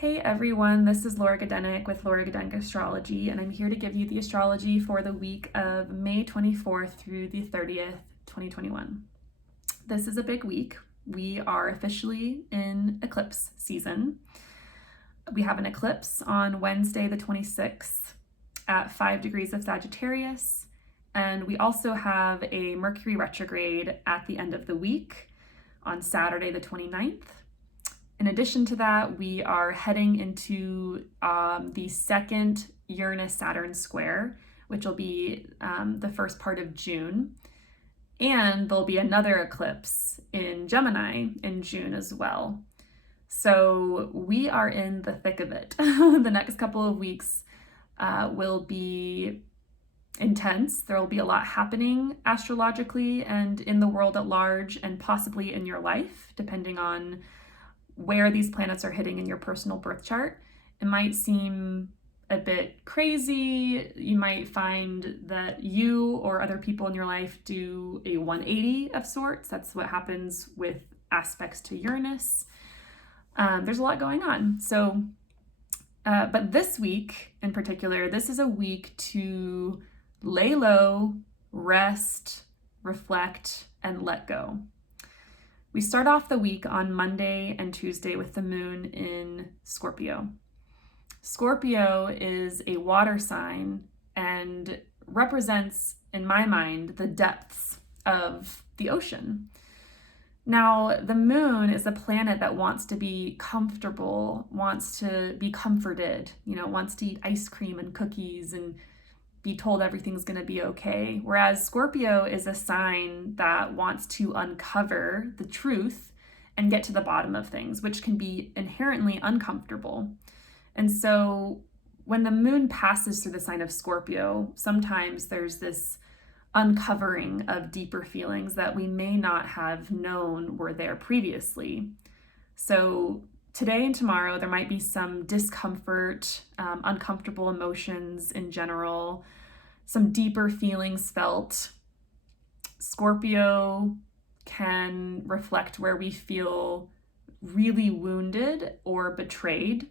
Hey everyone, this is Laura Gadenik with Laura Gadenik Astrology, and I'm here to give you the astrology for the week of May 24th through the 30th, 2021. This is a big week. We are officially in eclipse season. We have an eclipse on Wednesday, the 26th at 5 degrees of Sagittarius, and we also have a Mercury retrograde at the end of the week on Saturday, the 29th. In addition to that, we are heading into the second Uranus-Saturn square, which will be the first part of June. And there'll be another eclipse in Gemini in June as well. So we are in the thick of it. The next couple of weeks will be intense. There will be a lot happening astrologically and in the world at large, and possibly in your life, depending on where these planets are hitting in your personal birth chart. It might seem a bit crazy. You might find that you or other people in your life do a 180 of sorts. That's what happens with aspects to Uranus. There's a lot going on. But this week in particular, this is a week to lay low, rest, reflect, and let go. We start off the week on Monday and Tuesday with the moon in Scorpio. Scorpio is a water sign and represents, in my mind, the depths of the ocean. Now, the moon is a planet that wants to be comfortable, wants to be comforted, wants to eat ice cream and cookies and be told everything's going to be okay. Whereas Scorpio is a sign that wants to uncover the truth and get to the bottom of things, which can be inherently uncomfortable. And so when the moon passes through the sign of Scorpio, sometimes there's this uncovering of deeper feelings that we may not have known were there previously. So today and tomorrow, there might be some discomfort, uncomfortable emotions in general, some deeper feelings felt. Scorpio can reflect where we feel really wounded or betrayed.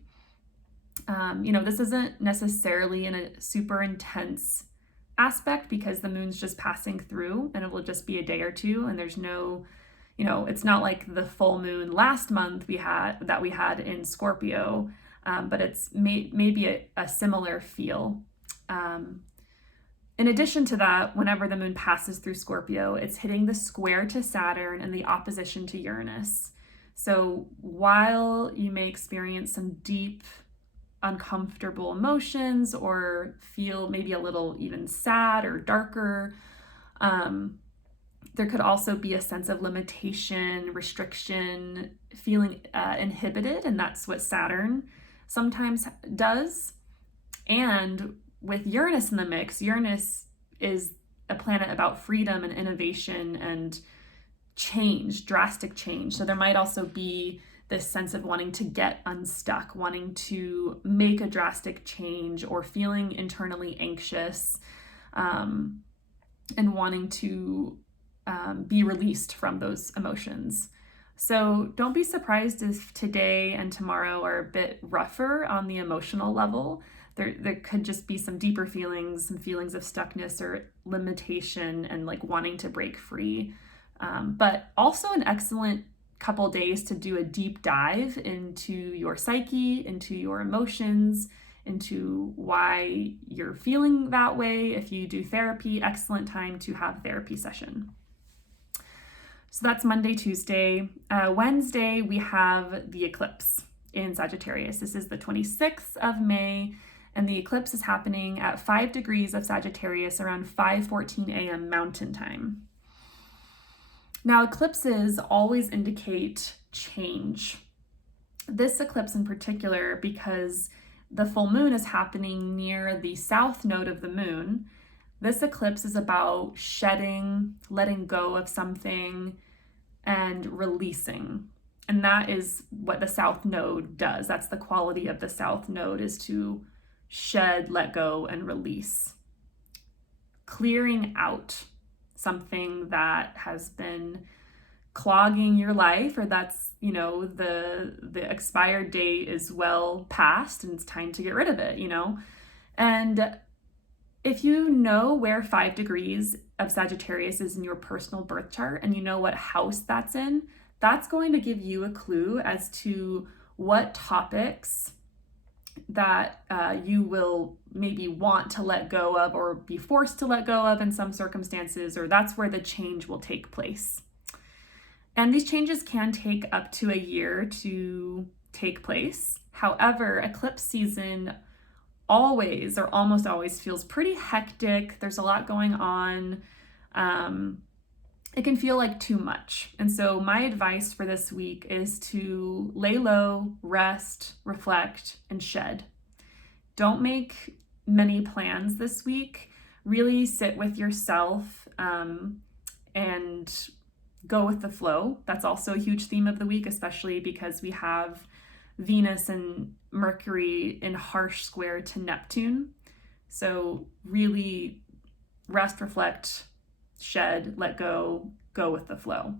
This isn't necessarily in a super intense aspect because the moon's just passing through and it will just be a day or two, and there's no it's not like the full moon last month we had in Scorpio, but it's maybe a similar feel. In addition to that, whenever the moon passes through Scorpio, it's hitting the square to Saturn and the opposition to Uranus. So while you may experience some deep, uncomfortable emotions or feel maybe a little even sad or darker, there could also be a sense of limitation, restriction, feeling inhibited, and that's what Saturn sometimes does. And with Uranus in the mix, Uranus is a planet about freedom and innovation and change, drastic change. So there might also be this sense of wanting to get unstuck, wanting to make a drastic change, or feeling internally anxious, and wanting to be released from those emotions. So don't be surprised if today and tomorrow are a bit rougher on the emotional level. There could just be some deeper feelings, some feelings of stuckness or limitation and like wanting to break free. But also an excellent couple days to do a deep dive into your psyche, into your emotions, into why you're feeling that way. If you do therapy, excellent time to have a therapy session. So that's Monday, Tuesday. Wednesday, we have the eclipse in Sagittarius. This is the 26th of May, and the eclipse is happening at 5 degrees of Sagittarius around 5:14 a.m. Mountain Time. Now, eclipses always indicate change. This eclipse in particular, because the full moon is happening near the south node of the moon, this eclipse is about shedding, letting go of something, and releasing. And that is what the south node does. That's the quality of the south node, is to shed, let go, and release. Clearing out something that has been clogging your life, or that's, you know, the expired date is well past and it's time to get rid of it, you know. And if you know where 5 degrees of Sagittarius is in your personal birth chart and you know what house that's in, that's going to give you a clue as to what topics that you will maybe want to let go of or be forced to let go of in some circumstances, or that's where the change will take place. And these changes can take up to a year to take place. However, eclipse season always or almost always feels pretty hectic. There's a lot going on. It can feel like too much. And so my advice for this week is to lay low, rest, reflect, and shed. Don't make many plans this week. Really sit with yourself and go with the flow. That's also a huge theme of the week, especially because we have Venus and Mercury in harsh square to Neptune. So really rest, reflect, shed, let go, go with the flow.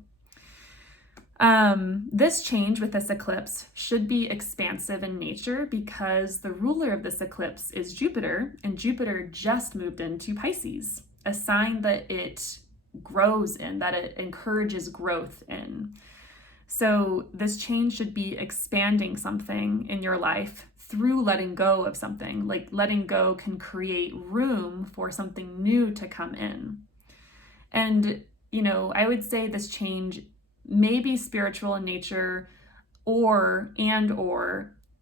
This change with this eclipse should be expansive in nature because the ruler of this eclipse is Jupiter, and Jupiter just moved into Pisces, a sign that it grows in, that it encourages growth in. So this change should be expanding something in your life through letting go of something. Like letting go can create room for something new to come in. And, you know, I would say this change may be spiritual in nature or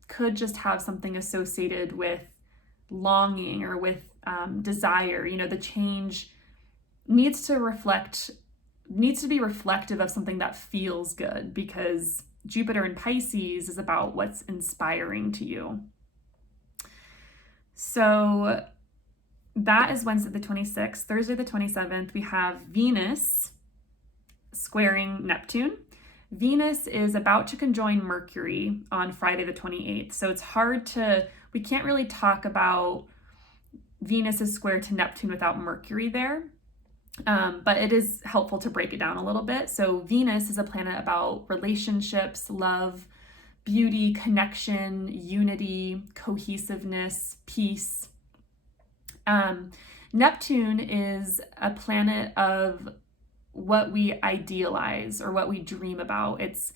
could just have something associated with longing or with desire. You know, the change needs to be reflective of something that feels good, because Jupiter in Pisces is about what's inspiring to you. So that is Wednesday the 26th. Thursday the 27th, we have Venus squaring Neptune. Venus is about to conjoin Mercury on Friday the 28th. So it's we can't really talk about Venus's square to Neptune without Mercury there. But it is helpful to break it down a little bit. So Venus is a planet about relationships, love, beauty, connection, unity, cohesiveness, peace. Neptune is a planet of what we idealize or what we dream about. It's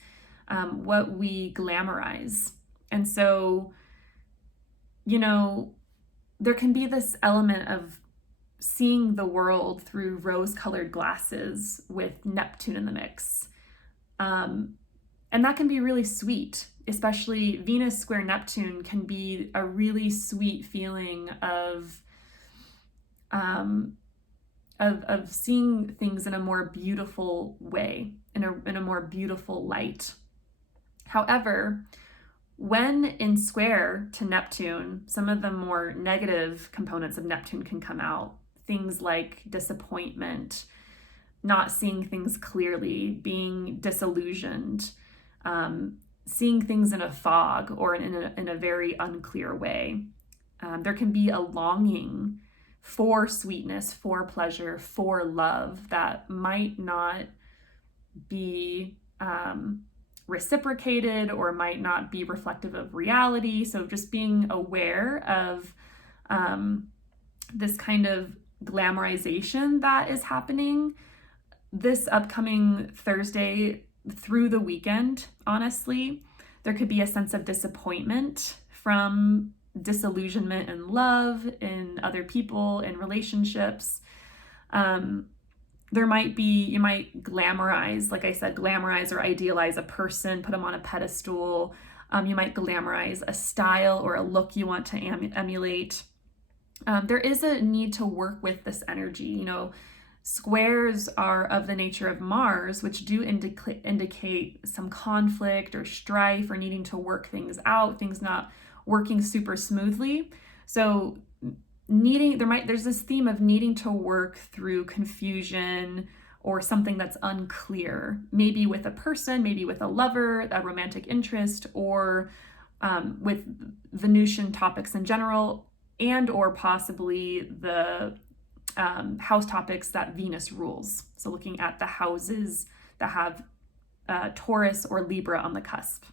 what we glamorize. And so, you know, there can be this element of seeing the world through rose-colored glasses with Neptune in the mix. And that can be really sweet, especially Venus square Neptune can be a really sweet feeling of seeing things in a more beautiful way, in a more beautiful light. However, when in square to Neptune, some of the more negative components of Neptune can come out. Things like disappointment, not seeing things clearly, being disillusioned, seeing things in a fog or in a very unclear way. There can be a longing for sweetness, for pleasure, for love that might not be reciprocated or might not be reflective of reality. So just being aware of this kind of glamorization that is happening this upcoming Thursday through the weekend. Honestly, there could be a sense of disappointment from disillusionment in love, in other people, in relationships. You might glamorize, like I said, glamorize or idealize a person, put them on a pedestal. You might glamorize a style or a look you want to emulate. There is a need to work with this energy. You know, squares are of the nature of Mars, which do indicate some conflict or strife or needing to work things out, things not working super smoothly. So there's this theme of needing to work through confusion or something that's unclear, maybe with a person, maybe with a lover, a romantic interest, or with Venusian topics in general, and or possibly the house topics that Venus rules. So looking at the houses that have Taurus or Libra on the cusp.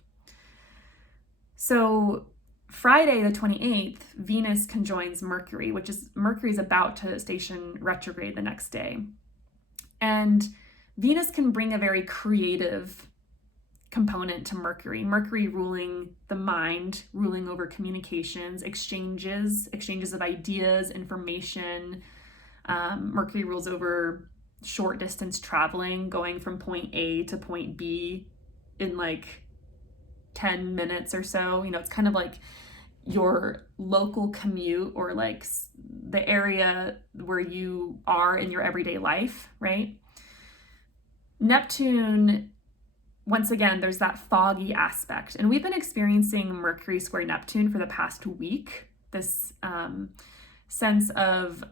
So Friday the 28th, Venus conjoins Mercury, which is Mercury's about to station retrograde the next day. And Venus can bring a very creative component to Mercury. Mercury ruling the mind, ruling over communications, exchanges of ideas, information. Mercury rules over short distance traveling, going from point A to point B in like 10 minutes or so. It's kind of like your local commute, or like the area where you are in your everyday life, right? Neptune, once again, there's that foggy aspect. And we've been experiencing Mercury square Neptune for the past week. This sense of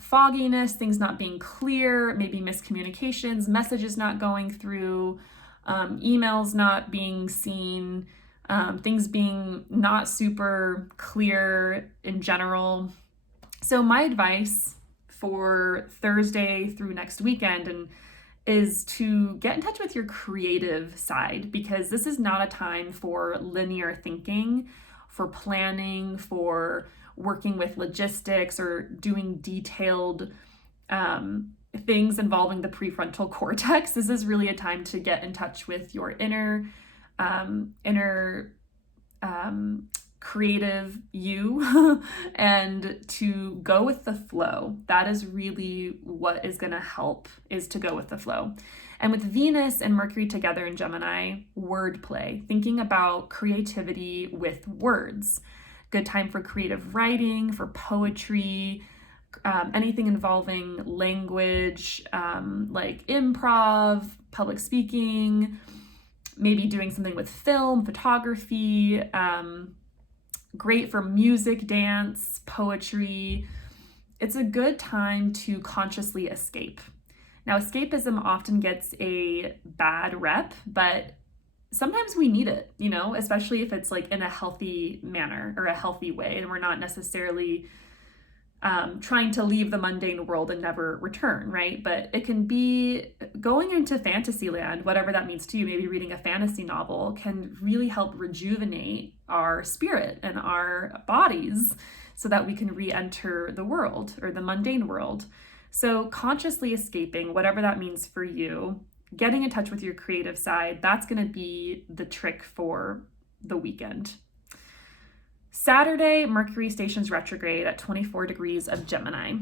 fogginess, things not being clear, maybe miscommunications, messages not going through, emails not being seen, things being not super clear in general. So my advice for Thursday through next weekend is to get in touch with your creative side, because this is not a time for linear thinking, for planning, for working with logistics or doing detailed things involving the prefrontal cortex. This is really a time to get in touch with your inner creative you and to go with the flow. That is really what is going to help, is to go with the flow. And with Venus and Mercury together in Gemini, wordplay, thinking about creativity with words. Good time for creative writing, for poetry, anything involving language, like improv, public speaking, maybe doing something with film, photography, great for music, dance, poetry. It's a good time to consciously escape. Now, escapism often gets a bad rep, but sometimes we need it, especially if it's like in a healthy manner or a healthy way, and we're not necessarily trying to leave the mundane world and never return, right? But it can be going into fantasy land, whatever that means to you. Maybe reading a fantasy novel can really help rejuvenate our spirit and our bodies so that we can re-enter the world or the mundane world. So consciously escaping, whatever that means for you, getting in touch with your creative side, that's going to be the trick for the weekend. Saturday, Mercury stations retrograde at 24 degrees of Gemini.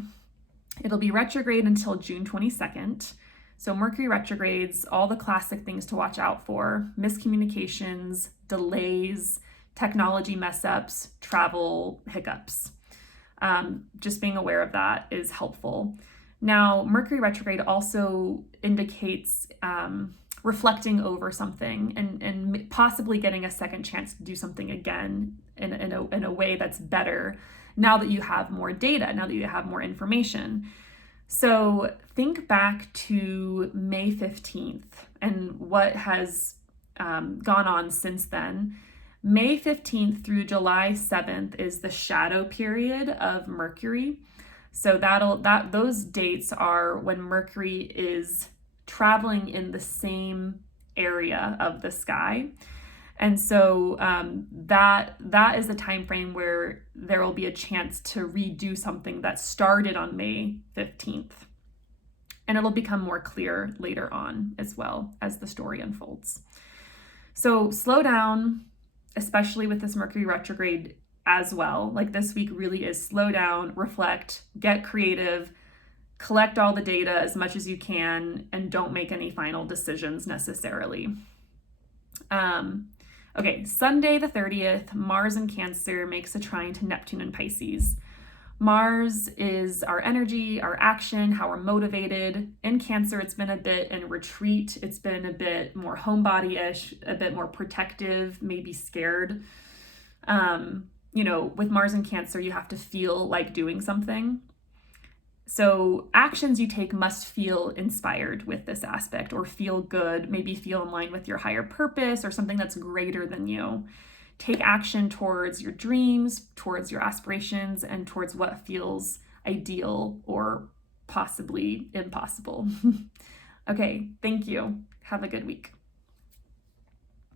It'll be retrograde until June 22nd. So Mercury retrogrades, all the classic things to watch out for: miscommunications, delays, technology mess ups, travel hiccups. Just being aware of that is helpful. Now, Mercury retrograde also indicates reflecting over something and possibly getting a second chance to do something again in a way that's better now that you have more data, now that you have more information. So think back to May 15th and what has gone on since then. May 15th through July 7th is the shadow period of Mercury. So those dates are when Mercury is traveling in the same area of the sky. And so that is the time frame where there will be a chance to redo something that started on May 15th. And it'll become more clear later on as well as the story unfolds. So slow down, especially with this Mercury retrograde as well. Like this week really is slow down, reflect, get creative, collect all the data as much as you can, and don't make any final decisions necessarily. Okay, Sunday the 30th, Mars in Cancer makes a trine to Neptune in Pisces. Mars is our energy, our action, how we're motivated. In Cancer, it's been a bit in retreat. It's been a bit more homebody-ish, a bit more protective, maybe scared. With Mars in Cancer, you have to feel like doing something. So actions you take must feel inspired with this aspect, or feel good, maybe feel in line with your higher purpose or something that's greater than you. Take action towards your dreams, towards your aspirations, and towards what feels ideal or possibly impossible. Okay, thank you. Have a good week.